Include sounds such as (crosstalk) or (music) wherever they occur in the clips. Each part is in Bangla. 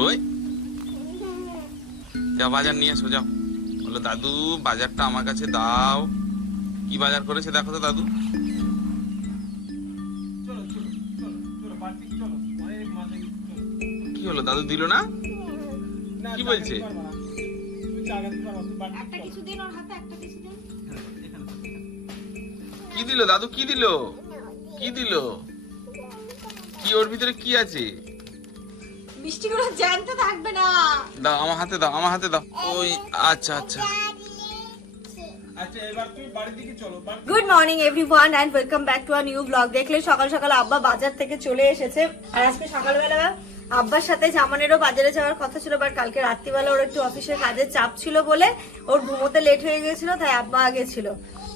ওই। যা বাজার নিয়ে এসো যাও। বলো দাদু বাজারটা আমার কাছে দাও। কি বাজার করেছে দেখো তো দাদু। কি হলো দাদু দিল না? কি বলছে? কি দিল দাদু কি দিল? কি দিল? কি ওর ভিতরে কি আছে? মিষ্টিগুলো জ্যান্ত থাকবে না। দাও আমার হাতে দাও আমার হাতে দাও। ওই আচ্ছা আচ্ছা। আচ্ছা এবার তুমি বাড়ির দিকে চলো বাড়ি- good morning everyone and welcome back to a new blog দেখলে সকাল সকাল আব্বা বাজার থেকে চলে এসেছে। আর আজকে সকালবেলা আব্বার সাথে জামানেরও বাজারে যাওয়ার কথা ছিল বাট কালকে রাত্রিবেলা ওর একটু অফিসের কাজের চাপ ছিল বলে ওর ঘুমোতে লেট হয়ে গেছিল তাই আব্বা আগে ছিল।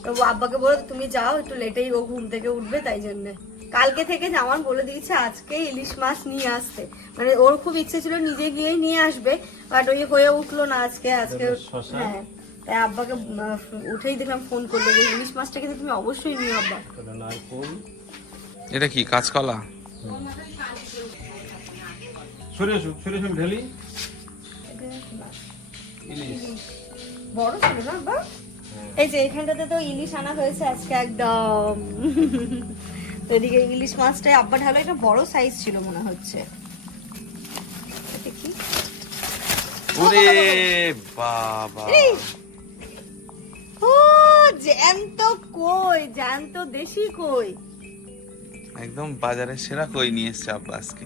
তো ও আব্বাকে বলো তুমি যাও একটু লেটেই ও ঘুম থেকে উঠবে তাই জন্য। কালকে থেকে জামান বলে দিয়েছে আজকে ইলিশ মাছ নিয়ে আসতে। মানে ওর খুব ইচ্ছে ছিল নিজে গিয়ে নিয়ে আসবে বাট ওই হয়ে উঠল না আজকে আজকে হ্যাঁ। তাই আব্বাকে উঠেই দেখলাম ফোন করল যে ইলিশ মাছটা কিন্তু তুমি অবশ্যই নিও আব্বা। এটা কি কাঁচকলা? সরে এসো সরে এসো ঢেলি বড় ছিল না আব্বা? এই যে এখানটাতে তো ইলিশ আনা হয়েছে আজকে একদম। তো এদিকে ইলিশ মাছটাই আব্বা ঢালো একটা বড় সাইজ ছিল মনে হচ্ছে। ওরে বাবা। ও জ্যান্ত কই জ্যান্ত দেশি কই। একদম বাজারের সেরা কই নিয়ে এসছে আব্বা আজকে।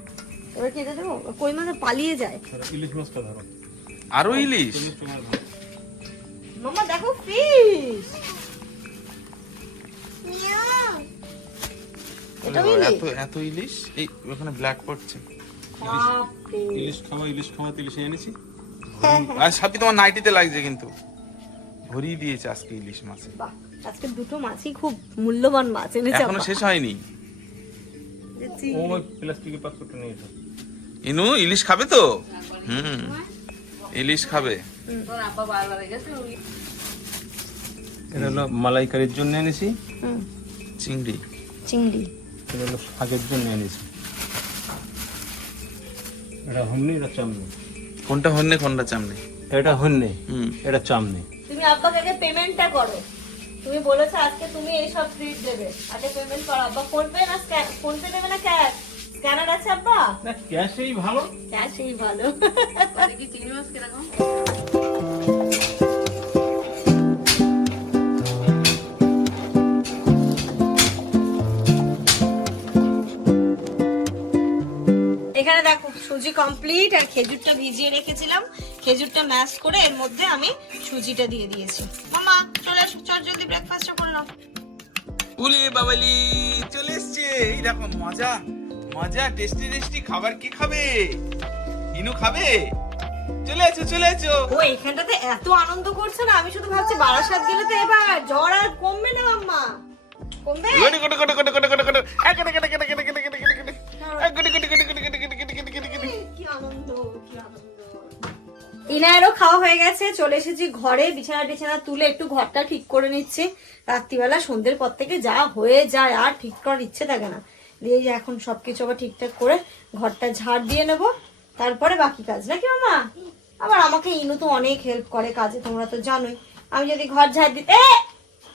এবার কি দেবো? কই মাছ পালিয়ে যায়। ইলিশ মাছটা ধরো। আরও ইলিশ? তুমি মামা দেখো ফিশ এটা ইলিশ এত এত ইলিশ? এই ওখানে ব্ল্যাক পড়ছে ইলিশ খাওয়া ইলিশ খাওয়া ইলিশ এনেছি। আর সাথে তোমার নাইটিতে লাগছে কিন্তু। ভরিয়ে দিয়েছে আজকে ইলিশ মাছে। বাহ, আজকে দুটো মাছই খুব মূল্যবান মাছ এনেছে এখনও শেষ হয়নি। ওই প্লাস্টিকের পাত্রটা নিয়ে এসো। ইনু ইলিশ খাবে তো? হুম ইলিশ খাবে। এটা হলো মালাইকারির জন্য এনেছি। চিংড়ি। চিংড়ি। এটা হলো শাকের জন্য এনেছি। এটা হন্নি এটা চামনি? কোনটা হন্যে কোনটা চামনে? এটা হন্নি। হুম। এটা চামনি। তুমি আব্বাকে আগে পেমেন্টটা করো। তুমি বলেছ আজকে তুমি এই সব ট্রিট দেবে। আগে পেমেন্ট করো। আব্বা ফোন পে না ফোন পে দেবে না ক্যাশ স্ক্যানার আছে আব্বা? না ক্যাশেই ভালো। ক্যাশই ভালো। (laughs) এখানে দেখো সুজি কমপ্লিট আর খেজুরটা ভিজিয়ে রেখেছিলাম খেজুরটা ম্যাশ করে এর মধ্যে আমি সুজিটা দিয়ে দিয়েছি মামা চলে আসো চল জলদি ব্রেকফাস্টটা করে নাও উলে বাবালি চলে এসছে এই দেখো মজা মজা টেস্টি টেস্টি খাবার কি খাবে ইনু খাবে চলে আছো চলে আছো ও এখানটাতে এত আনন্দ করছে না আমি শুধু ভাবছি বারাসাত গেলে তো এবার জ্বর আর কমবে না আম্মা কমবে কি আনন্দ কি আনন্দ। ইনায়েরও খাওয়া হয়ে গেছে চলে এসেছি ঘরে। বিছানা টিছানা তুলে একটু ঘরটা ঠিক করে নিচ্ছি। রাত্রিবেলা সন্ধ্যের পর থেকে যা হয়ে যায় আর ঠিক করার ইচ্ছে থাকে না। দিয়ে যে এখন সবকিছু আবার ঠিকঠাক করে ঘরটা ঝাড় দিয়ে নেব। তারপরে বাকি কাজ। নাকি মামা? আবার আমাকে ইনু তো অনেক হেল্প করে কাজে তোমরা তো জানোই। আমি যদি ঘর ঝাড় দিতে!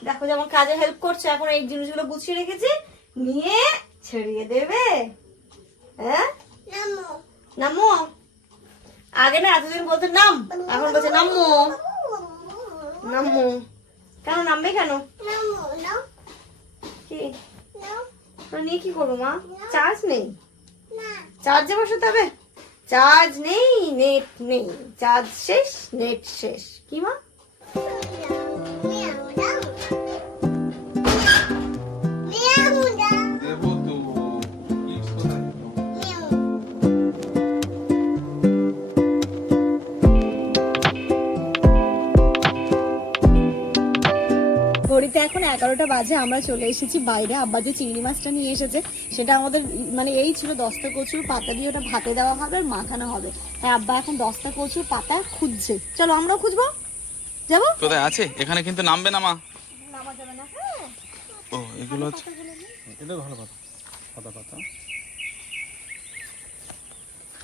দেখো যেমন কাজে হেল্প করছে এখন এই জিনিসগুলো গুছিয়ে রেখেছি। নিয়ে ছড়িয়ে দেবে। হ্যাঁ? নামো। আগে না এতদিন বলতো নাম, এখন বলছে নামো। নামো। কেন নামবে কেন? কি? নিয়ে কি করব মা? চার্জ নেই। চার্জে বসাতে হবে? চার্জ নেই, নেট নেই। চার্জ শেষ, নেট শেষ। কি মা? এগারোটা বাজে আমরা চলে এসেছি বাইরে। আব্বা যে চিংড়ি মাছটা নিয়ে এসেছে সেটা আমাদের মানে এই ছিল দশটা কচুর পাতা দিয়ে ওটা ভাতে দেওয়া হবে আর মাখানো হবে। তাই আব্বা এখন দশটা কচুর পাতা খুঁজছে। চলো আমরাও খুঁজবো। যাব? কোথায়? আছে? এখানে কিন্তু নামবে না মা। নামা যাবে না। হ্যাঁ ও এগুলো এটা ভালো কথা পাতা পাতা।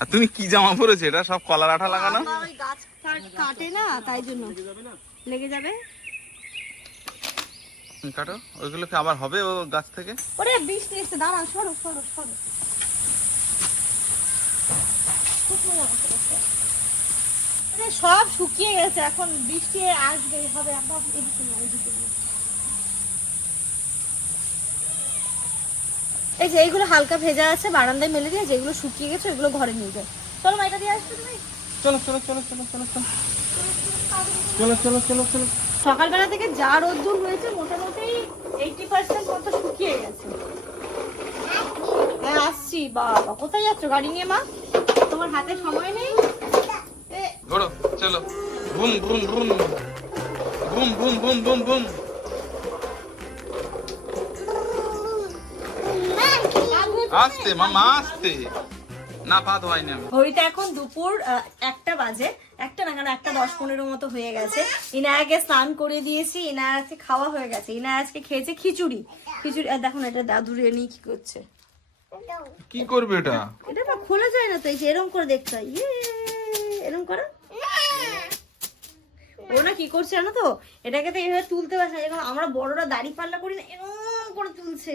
আর তুমি কি জামা পরেছো? এটা সব কলার আঠা লাগানো? গাছ কাটে না তাই জন্য। লেগে যাবে? কাটো। ওইগুলো কি আবার হবে ও গাছ থেকে? ওরে বৃষ্টি এসে দাঁড়া সরো সরো সরো। সব শুকিয়ে গেছে এখন বৃষ্টি আসবে হবে এদিকে এদিকে। এই যে এইগুলো হালকা ভেজা আছে বারান্দায় মেলে দিয়ে যেগুলো শুকিয়ে গেছে ওগুলো ঘরে নিয়ে যাও চলো মাইটা দিয়ে আসবে তুমি? চলো চলো চলো চলো চলো চলো। চলো চলো চলো চলো। সকালবেলা থেকে যা রোদ্দুর হয়েছে মোটামুটি এইটি পার্সেন্ট মতো শুকিয়ে গেছে। হ্যাঁ আসছি। বাবা কোথায় যাচ্ছ? গাড়ি নিয়ে মা? তোমার হাতে সময় নেই? ঘোড়ো চলো। Boom boom boom boom boom boom boom boom আস্তে মামা আস্তে। না পা ধোয়াইনি আমি। ঘড়িতে এখন দুপুর একটা বাজে। একটা না কেন একটা দশ পনেরো মতো হয়ে গেছে। ইনায়াকে স্নান করে দিয়েছি ইনায়ার আজকে খাওয়া হয়ে গেছে। ইনায়া আজকে খেয়েছে খিচুড়ি। খিচুড়ি আর দেখুন এটা দাদু নিয়ে কি করছে। কি করবে এটা? এটা না খোলা যায় না তো এই যে এরকম করে দেখতে হয়। ইয়ে এরকম করো? ও না কি করছে জানো তো? এটাকে তো এইভাবে তুলতে পারছে না। যেরকম আমরা বড়রা দাড়ি পাল্লা করি না এরকম করে তুলছে।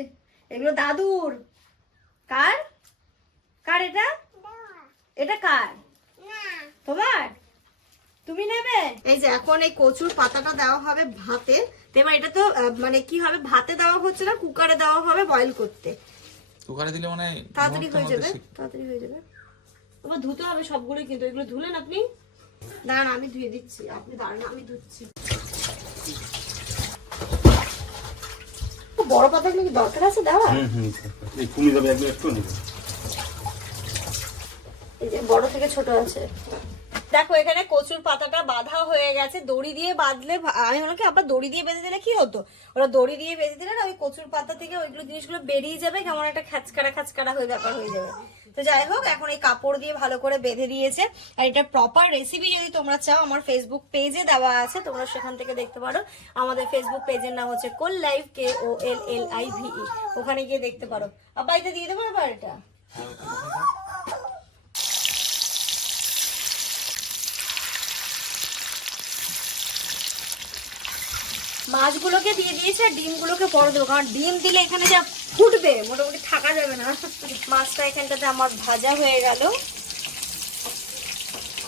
এগুলো দাদুর। কার? কার এটা? এটা কার? তোমার? তুমি নেবে? এই যে এখন এই কচুর পাতাটা দেওয়া হবে ভাতে। এবার এটা তো মানে কি হবে ভাতে দেওয়া হচ্ছে না কুকারে দেওয়া হবে বয়েল করতে। কুকারে দিলে মানে তাড়াতাড়ি হয়ে যাবে? তাড়াতাড়ি হয়ে যাবে? এবার ধুতে হবে সবগুলোই কিন্তু এগুলো ধুলেন আপনি দাঁড়ান আমি ধুয়ে দিচ্ছি আপনি দাঁড়ান আমি ধুচ্ছি। বড় পাতাগুলো কি দরকার আছে? দেওয়া হুম হুম এই কমে যাবে একটু নেবে। এই যে বড় থেকে ছোট আছে। দেখো, এখানে কচুর পাতাটা বাঁধা হয়ে গেছে। দড়ি দিয়ে বাঁধলে আমি মনে আবার দড়ি দিয়ে বেঁধে দিলে কি হতো? ওরা দড়ি দিয়ে বেঁধে দিলে না, ওই কচুর পাতা থেকে ওইগুলো জিনিসগুলো বেরিয়ে যাবে, কেমন একটা খাঁচকারা খাঁচকারা হয়ে ব্যাপার হয়ে যাবে। তো যাই হোক, এখন এই কাপড় দিয়ে ভালো করে বেঁধে দিয়েছে। আর এটা প্রপার রেসিপি যদি তোমরা চাও, আমার ফেসবুক পেজে দেওয়া আছে, তোমরা সেখান থেকে দেখতে পারো। আমাদের ফেসবুক পেজের নাম হচ্ছে Kol live K O L L I V ওখানে গিয়ে দেখতে পারো। আব্বা, এটা দিয়ে দেবো এবার এটা? মাছগুলোকে দিয়ে দিয়েছে আর ডিমগুলোকে পরে দেবো কারণ ডিম দিলে এখানে যা ফুটবে মোটামুটি থাকা যাবে না। মাছটা এখানটাতে আমার ভাজা হয়ে গেল।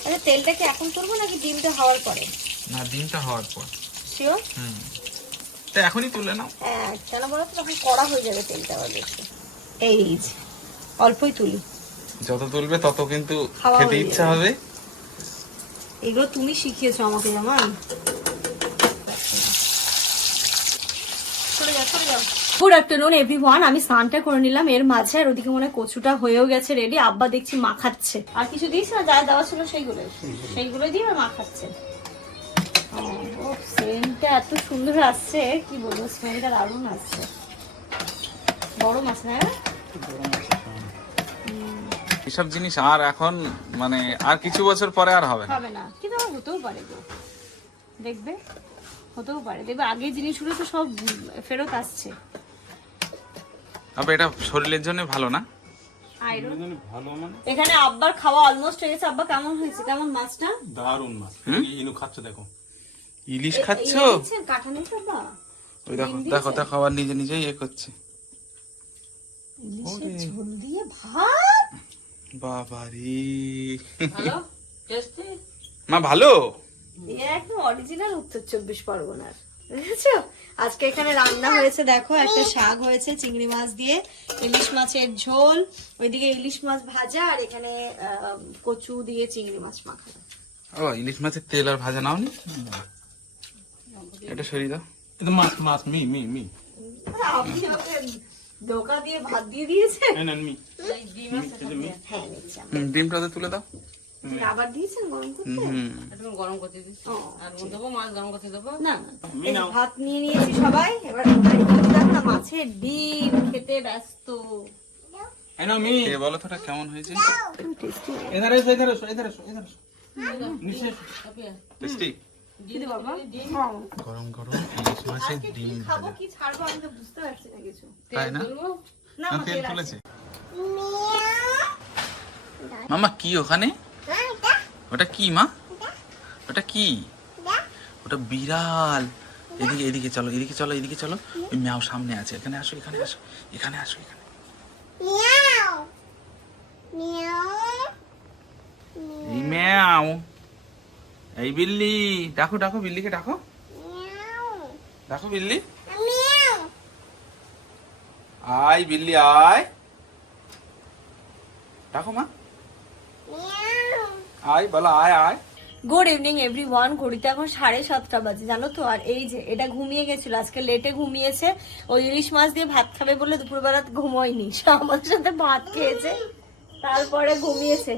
আচ্ছা তেলটা কি এখন তুলবো নাকি ডিমটা হওয়ার পরে? না ডিমটা হওয়ার পর। শিওর হুম। তো এখনই তুলে নাও। হ্যাঁ কেন বলো তো তখন কড়া হয়ে যাবে তেলটা আবার বেশি। এই অল্পই তুলি। যত তুলবে তত কিন্তু খেতে ইচ্ছা হবে। এগুলো তুমি শিখিয়েছো আমাকে জামান গুড আফটারনুন এভরিওয়ান আমি স্নানটা করে নিলাম এর মাঝে আর ওদিকে মনে কচুটা হয়েও গেছে রেডি আব্বা দেখছি মাখাচ্ছে আর কিছু দিস না যা দেওয়া ছিল সেইগুলো সেইগুলো দিয়ে আর মাখাচ্ছে ও সেন্টটা এত সুন্দর আসছে। কি বলব স্মেলটা দারুণ আসছে। বড় মাছ না হ্যাঁ? এসব জিনিস আর এখন মানে আর কিছু বছর পরে আর হবে না। হবে না। কিন্তু হতেও পারে দেখবে? হতেও পারে। দেখবে আগের জিনিসগুলো তো সব ফেরত আসছে। তবে এটা শরীরের জন্য ভালো না? ভালো মানে? এখানে আব্বার খাওয়া অলমোস্ট হয়ে গেছে। আব্বা কেমন হয়েছে? কেমন মাছটা? দারুণ মাছ। ইনু খাচ্ছ দেখো। ইলিশ খাচ্ছ? এই এনেছেন, কাঁটা নেই তো আব্বা ওই দেখো দেখো দেখো আবার নিজে নিজেই করছে। ইলিশের ঝোল দিয়ে ভাত? বাবারি। মা ভালো? এ একদম অরিজিনাল উত্তর চব্বিশ পরগনার বুঝেছ? আজকে এখানে রান্না হয়েছে দেখো একটা শাক হয়েছে চিংড়ি মাছ দিয়ে ইলিশ মাছের ঝোল ওইদিকে ইলিশ মাছ ভাজা আর এখানে কচু দিয়ে চিংড়ি মাছ মাখানো। ও ইলিশ মাছের তেল আর ভাজা নাও নি এটা সরিয়ে দাও। এটা মাছ মাছ মি মি মি। আপনি আমাকে ধোকা দিয়ে ভাত দিয়ে দিয়েছেন? এন এন মি। হ্যাঁ ডিমটাতে তুলে দাও। আবার গরম ডিম খেতে ব্যস্ত। কেমন বুঝতে পারছি না কিছু। না? তেল মামা কি ওখানে? ওটা কি মা? ওটা কি? ওটা বিড়াল। এদিকে এদিকে চলো এদিকে চলো এদিকে চলো। ওই ম্যাও সামনে আছে। এখানে আসো এখানে আসো এখানে আসো এখানে। এই ম্যাও! এই বিল্লি ডাকো ডাকো বিল্লিকে ডাকো। ডাকো বিল্লি। আয় বিল্লি আয়। ডাকো মা। আয় বলো আয় আয় গুড ইভিনিং এভরি ওয়ান ঘড়িতে এখন সাড়ে সাতটা বাজে জানো তো আর এই যে এটা ঘুমিয়ে গেছিল আজকে লেটে ঘুমিয়েছে ওই ইলিশ মাছ দিয়ে ভাত খাবে বলে দুপুরবেলা ঘুমোয়নি সে আমাদের সাথে ভাত খেয়েছে তারপরে ঘুমিয়েছে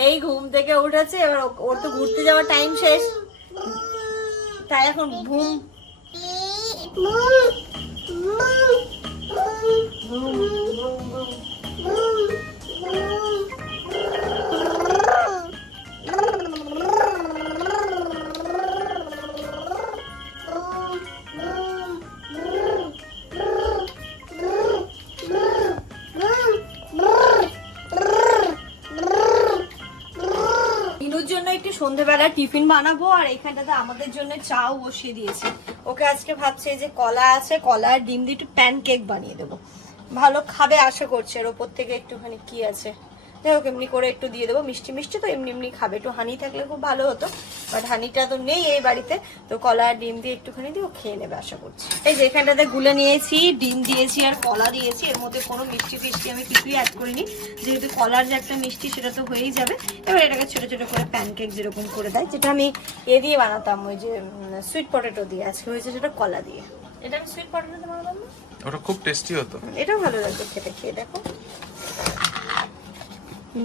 এই ঘুম থেকে উঠেছে এবার ও- ওর তো ঘুরতে যাওয়ার টাইম শেষ তাই এখন ঘুম ইনুর সন্ধেবেলা টিফিন বানাবো আর এখানটাতে আমাদের জন্য চাও বসিয়ে দিয়েছে। ওকে আজকে ভাবছে যে কলা আছে, কলা আর ডিম দিয়ে একটু প্যানকেক বানিয়ে দেবো। ভালো খাবে আশা করছে, আর ওপর থেকে একটুখানি কি আছে। যাই হোক, এমনি করে একটু দিয়ে দেবো। মিষ্টি মিষ্টি তো এমনি এমনি খাবে। একটু হানি থাকলে খুব ভালো হতো। বাট হানিটা তো নেই এই বাড়িতে। তো কলা আর ডিম দিয়ে একটুখানি দিয়ে ও খেয়ে নেবে আশা করছি। এই যে এখানটাতে গুলে নিয়েছি ডিম দিয়েছি আর কলা দিয়েছি। এর মধ্যে কোনো মিষ্টি ফিষ্টি আমি কিছুই অ্যাড করিনি। যেহেতু কলার যে একটা মিষ্টি সেটা তো হয়েই যাবে। এবার এটাকে ছোট ছোট করে প্যানকেক যেরকম করে দেয় যেটা আমি এ দিয়ে বানাতাম ওই যে সুইট পটেটো দিয়ে। আজকে হয়েছে সেটা কলা দিয়ে। এটা আমি সুইট পটেটো দিয়ে বানাতাম ওটা খুব টেস্টি হতো। এটাও ভালো লাগবে খেতে খেয়ে দেখো।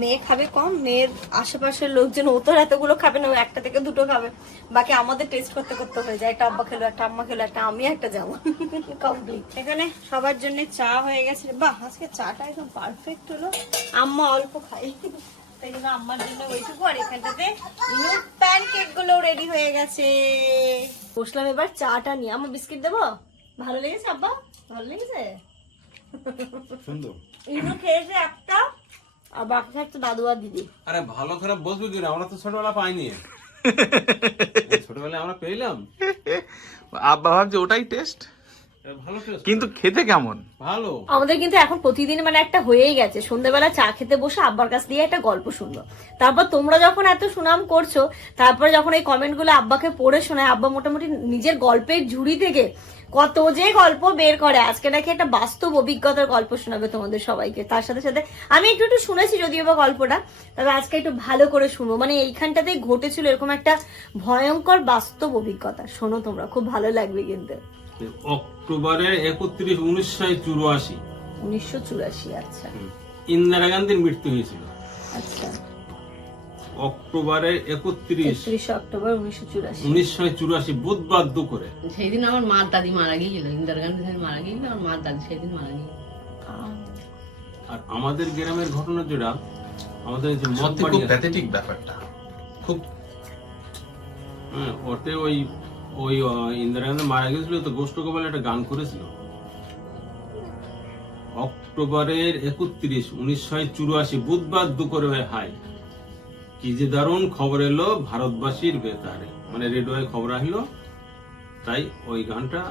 মেয়ে খাবে কম মেয়ের আশেপাশের লোকজন ও তো আর এতগুলো খাবে না ও একটা থেকে দুটো খাবে। বাকি আমাদের টেস্ট করতে করতে হয়ে যায়। একটা আব্বা খেলো একটা আম্মা খেলো একটা আমি একটা যেমন কমপ্লিট এখানে সবার জন্য চা হয়ে গেছে বাহ আজকে চাটা একদম পারফেক্ট হলো। আম্মা অল্প খাই তাই জন্য আম্মার জন্য ওইটুকু। আর এখানটাতে প্যানকেকগুলো রেডি হয়ে গেছে। বসলাম এবার চাটা নিয়ে। আমার বিস্কিট দেবো? ভালো লেগেছে আব্বা? ভালো লেগেছে? সুন্দর। ইনু খেয়েছে একটা। আর বাকি থাকতো দাদু আর দিদি। আরে ভালো খারাপ বসবে কি আমরা তো ছোটবেলা পাইনি। (laughs) ছোটবেলায় আমরা পেলাম। আব্বা ভাবছে ওটাই টেস্ট। কিন্তু খেতে কেমন? ভালো। আমাদের কিন্তু এখন প্রতিদিন মানে একটা হয়েই গেছে। সন্ধ্যেবেলা চা খেতে বসে আব্বার কাছ দিয়ে একটা গল্প শুনব। তারপর তোমরা যখন এত সুনাম করছ তারপর যখন এই কমেন্টগুলো আব্বাকে পড়ে শোনায় আব্বা মোটামুটি নিজের গল্পের ঝুড়ি থেকে কত যে গল্প বের করে আজকে নাকি একটা বাস্তব অভিজ্ঞতার গল্প শোনাবে তোমাদের সবাইকে। তার সাথে সাথে আমি একটু একটু শুনেছি যদিও বা গল্পটা তবে আজকে একটু ভালো করে শুনব। মানে এইখানটাতেই ঘটেছিল এরকম একটা ভয়ঙ্কর বাস্তব অভিজ্ঞতা। শোনো তোমরা খুব ভালো লাগবে কিন্তু। অক্টোবরের একত্রিশ উনিশশো চুরাশি। উনিশশো চুরাশি আচ্ছা। ইন্দিরা গান্ধীর মৃত্যু হয়েছিল। আচ্ছা। অক্টোবরের একত্রিশ। অক্টোবর উনিশশো চুরাশি। উনিশশো চুরাশি বুধবার দুপুরে। সেই দিন আমার মার দাদি মারা গিয়েছিল ইন্দিরা গান্ধী সেদিন মারা গিয়েছিল আমার মার দাদি সেদিন মারা গিয়েছিল। আর আমাদের গ্রামের ঘটনা যেটা আমাদের যে মদ খুব প্যাথেটিক ব্যাপারটা। খুব হ্যাঁ, ওতে ওই ওই ইন্দিরা গান্ধী মারা গেছিল তো গোষ্ঠ গোপাল একটা গান করেছিল। অক্টোবরের একত্রিশ উনিশশো চুরাশি বুধবার দুপুরে হয়ে হাই। কি যে দারুণ খবর এলো ভারতবাসীর বেতারে। মানে রেডিওয় খবর আসলো তাই ওই গানটা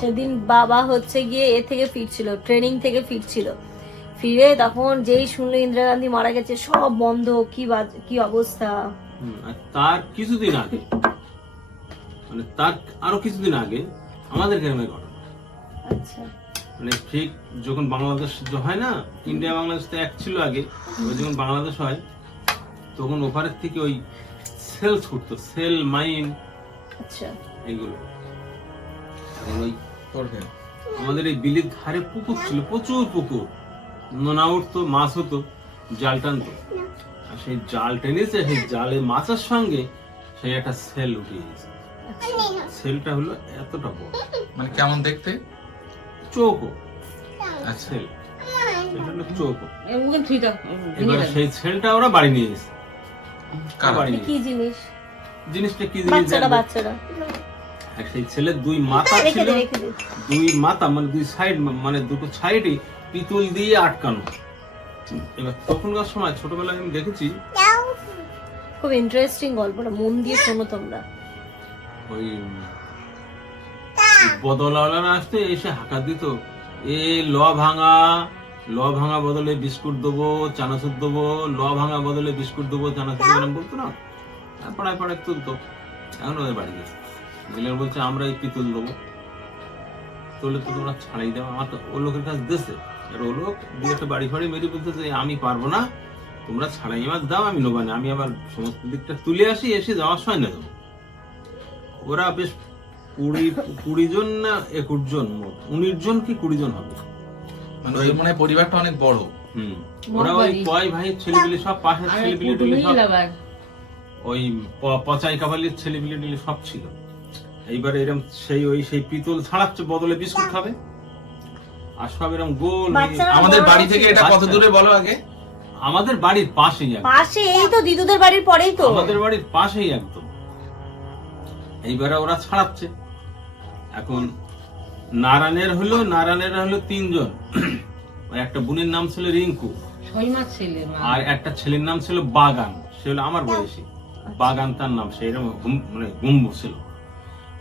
সেদিন বাবা হচ্ছে গিয়ে এ থেকে ফিরছিল ট্রেনিং থেকে ফিরছিল। ফিরে তখন যেই শুনলো ইন্দিরা গান্ধী মারা গেছে সব বন্ধ কি কি অবস্থা? তার কিছুদিন আগে মানে তার আরও কিছুদিন আগে আমাদের গ্রামের ঘটনা। আচ্ছা। মানে ঠিক যখন বাংলাদেশ হয় না ইন্ডিয়া বাংলাদেশ তো এক ছিল আগে যখন বাংলাদেশ হয় তখন ওপারের থেকে ওই সেল ছুটতো সেল মাইন আচ্ছা। এগুলো। এখন ওই আমাদের এই বিলির ধারে পুকুর ছিল প্রচুর পুকুর। নোনা উঠতো মাছ হতো জাল টানতো। আর সেই জাল টেনেছে সেই জালে মাছের সঙ্গে সেই একটা সেল উঠিয়ে গেছে সেলটা হলো এতটা বড়। মানে কেমন দেখতে? চৌকো। আচ্ছা। সেল সেলটা চৌকো। এবার সেই সেলটা ওরা বাড়ি নিয়ে গেছে কি জিনিস? জিনিসটা কি জিনিস বাচ্চারা বাচ্চারা। আর সেই ছেলের দুই মাথা ছিল দে রেখে দে। দুই মাথা মানে দুই সাইড মানে দুটো সাইডে পিতল দিয়ে আটকানো। এবার তখনকার সময় ছোটবেলায় আমি দেখেছি খুব ইন্টারেস্টিং গল্পটা মন দিয়ে শোনো তোমরা। ওই বদলাওয়ালারা আসতে এসে হাঁকা দিত এ ল ভাঙা ল ভাঙা বদলে বিস্কুট দেবো চানাচুর দেবো, ল ভাঙা বদলে বিস্কুট দেবো চানাচুর দেবো, এরকম বলতো না? পাড়ায় পাড়ায় তুলতো। এখন ওদের বাড়ি গেছে। গেলে বলছে, আমরা এই পিতল দেবো। তোলে তো তোমরা ছাড়াই দাও। আমার তো ও লোকের কাছে দেশে। আর ও লোক দু একটা বাড়ি ফাড়ি মেরে বলতেছে আমি পারব না। তোমরা ছাড়াই আমার দাও, আমি নেব না। আমি আবার সমস্ত দিকটা তুলে আসি, এসে যাওয়ার সময় না দেবো ওরা বেশ কুড়ি কুড়ি জন না একুশ জন মোট উনিশ জন কি কুড়ি জন হবে? মানে ওই মানে পরিবারটা অনেক বড়। হুম। ওরা ওই কয় ভাইয়ের ছেলেপিলে সব পাশের ছেলেপিলে কুটুমি সব ওই পচাই কাবালির ছেলেপিলে টিলে সব ছিল। এইবারে এরকম সেই ওই সেই পিতল ছাড়াচ্ছে বদলে বিস্কুট খাবে। আর সব এরকম গোল আমাদের বাড়ি থেকে এটা কত আচ্ছা। দূরে বলো আগে? আমাদের বাড়ির পাশেই একদম। পাশে এই তো দিদুদের বাড়ির পরেই তো। আমাদের বাড়ির পাশেই একদম। এইবারে ওরা ছাড়াচ্ছে। এখন নারায়ণের হলো নারায়ণের হলো তিনজন। ওই একটা বোনের নাম ছিল রিঙ্কু। আর একটা ছেলের নাম ছিল বাগান। সে হলো আমার বয়সী। বাগান তার নাম সেই রকম গুম- মানে গুম্ব ছিল।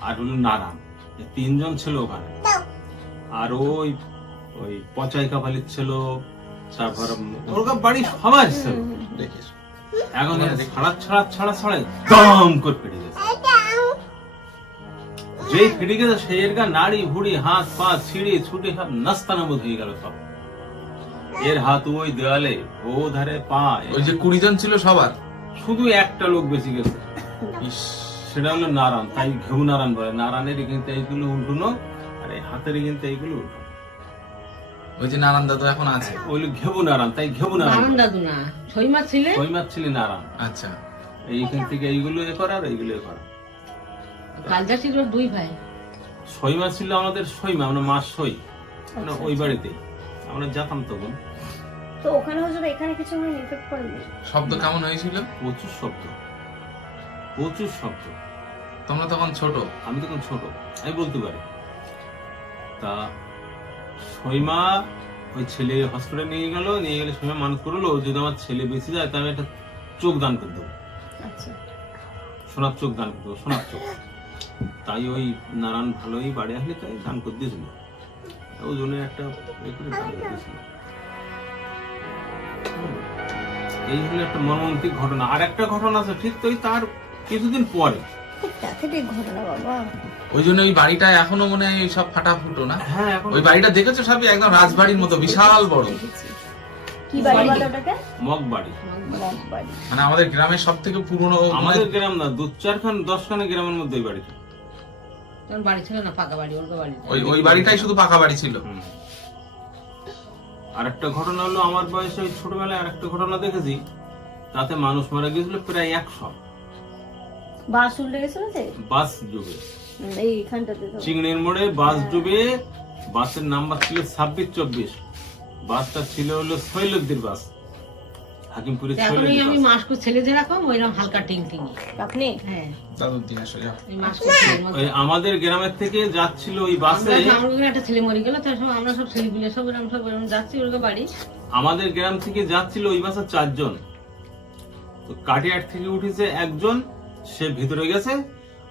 আর হলো নারায়ণ। তিনজন ছিল ওখানে। আর ওই ওই পচাই কাপালির ছিল তারপর ওর বাড়ি সবার ছিল। এখন এর ছাড়া ছাড়া ছাড়া ছাড়াই দম করে ফেটে গেছে। যেই ফেটে গেছে সেই এর গা নাড়ি ভুড়ি হাত পা ছিঁড়ে ছুটে সব নাস্তানাবুদ হয়ে গেল সব। এর হাত ওই দেওয়ালে ও ধারে পা ওই যে কুড়ি জন ছিল সবার? শুধু একটা লোক বেশি গেছে। সেটা হলো নারায়ণ তাই ঘেউ নারায়ণ বলে। নারায়ণের কিন্তু এইগুলো উল্টুনো আর এই হাতের কিন্তু এইগুলো উল্টো ওই যে নারায়ণ দাদু এখন আছে? ওইগুলো ঘেবু নারায়ণ তাই ঘেবু নারায়ণ দাদু না ছয় মাস ছেলে? ওই মাছ ছিল নারায়ণ। আচ্ছা। এইখান থেকে এইগুলো এ করা আর এইগুলো এ করা। কালজা ছিল দুই ভাই। সইমা ছিল আমাদের সইমা আমরা মাস সই। আমরা ওই বাড়িতে। আমরা যেতাম তখন। তো ওখানে হুজুর এখানে কিছু হয়নি এফেক্ট করেনি শব্দ কেমন হয়েছিল? প্রচুর শব্দ। প্রচুর শব্দ। তোমরা তখন ছোট? আমি তখন ছোট। আমি বলতে পারি। তা সইমা ওই ছেলে হসপিটালে নিয়ে গেল নিয়ে গেলে সইমা মানুষ করল যদি আমার ছেলে বেঁচে যায় তাহলে একটা চোখ দান করে দেবো। আচ্ছা। সোনার চোখ দান করে দেবো সোনার চোখ। তাই ওই নারায়ণ ভালোই বাড়ি আসলে তাই দান করে দিয়েছিল। ওই জন্য একটা দিয়েছিল। এই হলো একটা মর্মান্তিক ঘটনা। আর একটা ঘটনা আছে ঠিক তো তার কিছুদিন পরে। ওই জন্য ওই বাড়িটা এখনও মনে হয় সব ফাটা ফুটো না? হ্যাঁ ওই বাড়িটা দেখেছ সবই? একদম রাজবাড়ির মতো বিশাল কি মগ বাড়ি মানে আমাদের গ্রামের সব থেকে পুরনো আমাদের গ্রাম না দু চারখান দশখানা গ্রামের মধ্যে এই বাড়িটা। তোর বাড়ি ছিল না পাকা বাড়ি ওর বাড়ি ওই ওই বাড়িটাই শুধু পাকা বাড়ি ছিল? আর একটা ঘটনা হলো আমার বয়সে ওই ছোটবেলায় আর একটা ঘটনা দেখেছি। তাতে মানুষ মারা গেছিল প্রায় একশো। বাস উল্টে গেছিল যে? বাস ডুবে। চিংড়ির মোড়ে বাস ডুবে বাসের নাম্বার ছিল ছাব্বিশ চব্বিশ। বাসটা ছিল হলো শৈলদ্দির বাস। হাকিমপুরের এখন ওই শৈলদ্দির আমি মাসকো ছেলে যেরকম ওইরকম হালকা টিং টিঙি আপনি? হ্যাঁ। দাদুর দিন আসো যাও। ওই মাসকো ওই আমাদের গ্রামের থেকে যাচ্ছিল ওই বাসে। আমরা একটা ছেলে মরে গেল তার সময় আমরা সব ছেলেপিলে সব এরকম সব এরকম যাচ্ছি ওর বাড়ি। আমাদের গ্রাম থেকে যাচ্ছিল ওই বাসে চারজন। তো কাটিয়ার থেকে উঠেছে একজন সে ভিতরে গেছে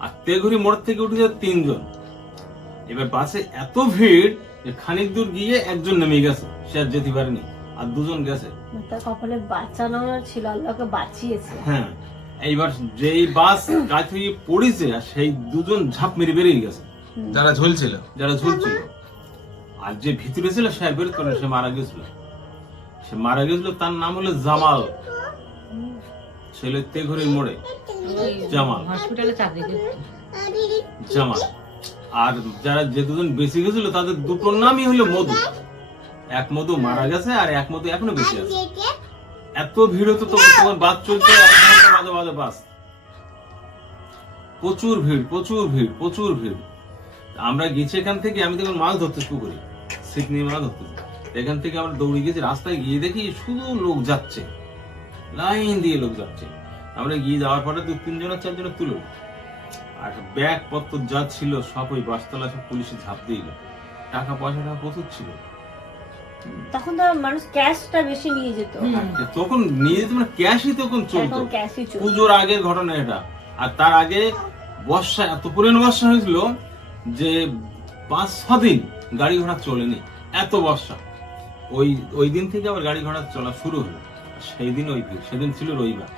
আর তেঘুরি মোড় থেকে উঠেছে তিনজন। এবার বাসে এত ভিড় যে খানিক দূর গিয়ে একজন নেমে গেছে সে আর যেতে পারেনি আর দুজন গেছে। তার কপালে বাঁচানো ছিল আল্লাহকে বাঁচিয়েছে। হ্যাঁ এইবার যেই বাস কাজ থেকে পড়েছে আর সেই দুজন ঝাঁপ মেরে বেরিয়ে গেছে। যারা ঝুলছিল। যারা ঝুলছিল। আর যে ভিতরে ছিল সে আর বেরোতে সে মারা গেছিল। সে মারা গেছিল তার নাম হলো জামাল। ছেলে তেঘরের মোড়ে। জামাল। হসপিটালে চাকরি জামাল। আর যারা যে দুজন বেঁচে গেছিল তাদের দুটোর নামই হলো মধু। এক মধু মারা গেছে আর এক মধু এখনও বেঁচে আছে। এত ভিড় হতো তখন বাস চলছে বাজে বাজে বাস। প্রচুর ভিড় প্রচুর ভিড় প্রচুর ভিড়। আমরা গেছি এখান থেকে আমি তখন মাছ ধরতে শুরু করি। ছিপ নিয়ে মাছ ধরতে এখান থেকে আমরা দৌড়ে গেছি রাস্তায় গিয়ে দেখি শুধু লোক যাচ্ছে। লাইন দিয়ে লোক যাচ্ছে। আমরা গিয়ে যাওয়ার পরে দু তিনজনের চারজনের তুলো আর ব্যাগ পত্র যা ছিল সব ওই বাসতলা সব পুলিশে ঝাঁপ দিয়ে টাকা পয়সাটা প্রচুর ছিল। তখন তো মানুষ ক্যাশটা বেশি নিয়ে যেত। তখন নিয়ে যেতে মানে ক্যাশই তখন চলতো। পুজোর আগের ঘটনা এটা। আর তার আগে বর্ষা এত পরিমাণ বর্ষা হয়েছিল যে পাঁচ ছ দিন গাড়ি ঘোড়া চলেনি। এত বর্ষা। ওই ওই দিন থেকে আবার গাড়ি ঘোড়া চলা শুরু হলো। সেই দিন ওই দিন সেদিন ছিল রবিবার।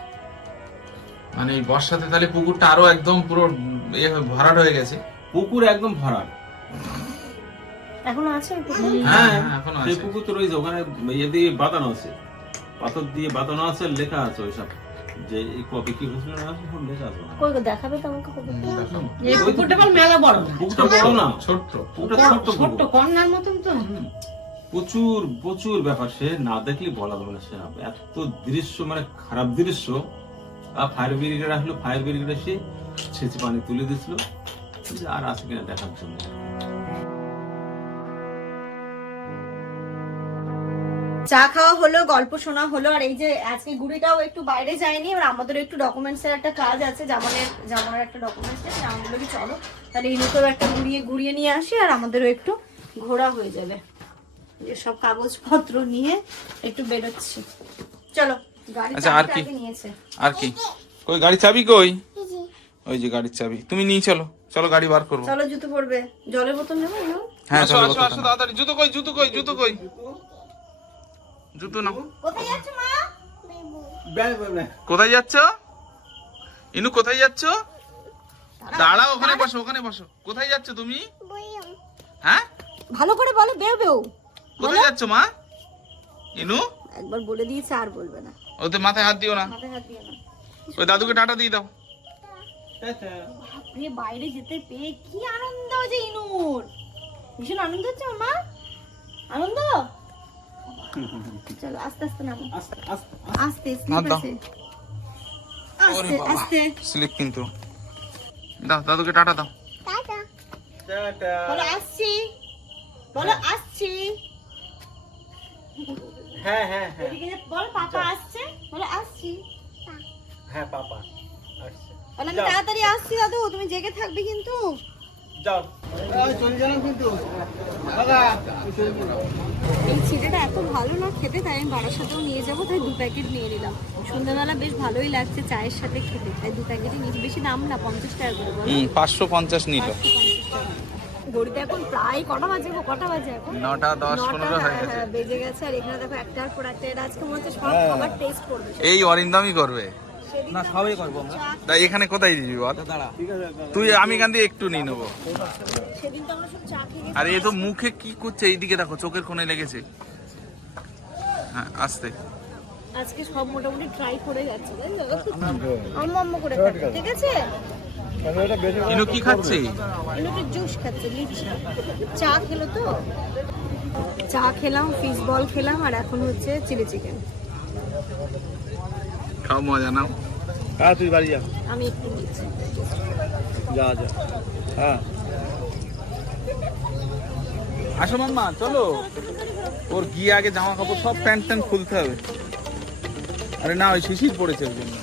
মানে বর্ষাতে তাহলে পুকুরটা আরও একদম পুরো ইয়ে ভরাট হয়ে গেছে? পুকুর একদম ভরা এখনও আছে হ্যাঁ হ্যাঁ এখনও আছে। পুকুর তো রয়েছে ওখানে ইয়ে দিয়ে বাঁধানো আছে। পাথর দিয়ে বাঁধানো আছে লেখা আছে ওইসব। যে এই কবে কি হয়েছিল না? সব লেখা আছে কই দেখাবে তো আমাকে? এই পুকুরটা আবার মেলা বড় পুকুরটা বড় না। ছোট্ট। পুকুরটা পুকুর। কর্নার মতন তো। প্রচুর প্রচুর ব্যাপার। সে না দেখলে বলা যাবে না। সে এত দৃশ্য মানে খারাপ দৃশ্য। আর ফায়ার ব্রিগেড আসলো ফায়ার ব্রিগেড এসে ছেঁচে পানি তুলে দিছিল আর আছে কিনা দেখার জন্য। চা খাওয়া হলো গল্প শোনা হলো আর এই যে আজকে গুড়িটাও একটু বাইরে যায়নি এবার আমাদের একটু ডকুমেন্টস এর একটা কাজ আছে জামানের জামানের একটা ডকুমেন্টস আছে জামানগুলো কি চলো। তাহলে ইনুকেও একটা ঘুরিয়ে ঘুরিয়ে নিয়ে আসি আর আমাদেরও একটু ঘোরা হয়ে যাবে। যে সব কাগজপত্র নিয়ে একটু বেরোচ্ছি। চলো গাড়ি আচ্ছা, আর কি? নিয়েছে। আর কি? কই গাড়ির চাবি কই? ওই যে গাড়ির চাবি। তুমি নিয়ে চলো চলো গাড়ি বার করব। চলো জুতো পরবে। জলের বোতল নেব হ্যাঁ আসো তাড়াতাড়ি। জুতো কই জুতো কই জুতো কই? জুতো নাও। কোথায় যাচ্ছ মা? কোথায় যাচ্ছ? ইনু কোথায় যাচ্ছ? দাঁড়াও ওখানে বসো ওখানে বসো। কোথায় যাচ্ছ তুমি? হ্যাঁ? ভালো করে বলো বেও বেও কোথায় যাচ্ছ মা? ইনু? একবার বলে দিয়েছে আর বলবে না। ওতে মাথায় হাত দিও না। মাথায় হাত দিয়ে না। ওই দাদুকে টাটা দিয়ে দাও। বাপরে বাইরে যেতে পেয়ে কি আনন্দ হয়েছে ইনুর। ভীষণ আনন্দ হচ্ছে মা। আনন্দ? চলো আস্তে আস্তে নামো। আস্তে স্লিপ আস্তে। আস্তে কিন্তু। দাও দাদুকে টাটা দাও। বলো আসছি। বলো আসছি। হ্যাঁ হ্যাঁ হ্যাঁ। এদিকে বলো পাপা আসছে? বলো আসছি। হ্যাঁ। পাপা আসছে। তাড়াতাড়ি আসছি দাদু। তুমি জেগে থাকবে কিন্তু। যাও। এই, চিড়েটা এত ভালো না খেতে তাই আমি বাড়ার সাথেও নিয়ে যাব তাই দু প্যাকেট নিয়ে নিলাম। সন্ধ্যাবেলা বেশ ভালোই লাগছে চায়ের সাথে খেতে তাই দু প্যাকেটই নিয়েছি। বেশি দাম না পঞ্চাশ টাকা করে বলো। পাঁচশো পঞ্চাশ নিল। ঘড়িতে এখন প্রায় কটা বাজে গো? কটা বাজে এখন? নটা দশ পনেরো হয়ে হ্যাঁ, গেছে। হ্যাঁ, বেজে গেছে। আর এখানে দেখো একটার পর একটা এরা আজকে মনে হচ্ছে সব খাবার টেস্ট করবে। এই অরিন্দমই করবে। না তো সবাই করব আমরা। তাই এখানে কোথায় দিবি বল? দাঁড়া। তুই আমি এখান দিয়ে একটু নিয়ে নেব। সেদিন তো আমরা সব চা খেয়ে গেছি। আর এ তো মুখে কি করছে? এইদিকে দেখো চোখের কোণে লেগেছে। হ্যাঁ আসতে। আজকে সব মোটামুটি ট্রাই করে যাচ্ছে তাই তো? আম্মা আম্মা করে খাবে ঠিক আছে? ইনু কি খাচ্ছে? এগুলোকে জুস খাচ্ছে লিচি চা খেলো তো? চা খেলাম ফিশ বল খেলাম আর এখন হচ্ছে চিলি চিকেন খাও মজা নাও। হ্যাঁ তুই বাড়ি যা। আমি একটু যা যা। হ্যাঁ। আসো মাম্মা চলো। ওর গিয়ে আগে জামা কাপড় সব প্যান্ট ট্যান্ট খুলতে হবে। আরে না ওই শিশির পড়েছে ওর জন্য।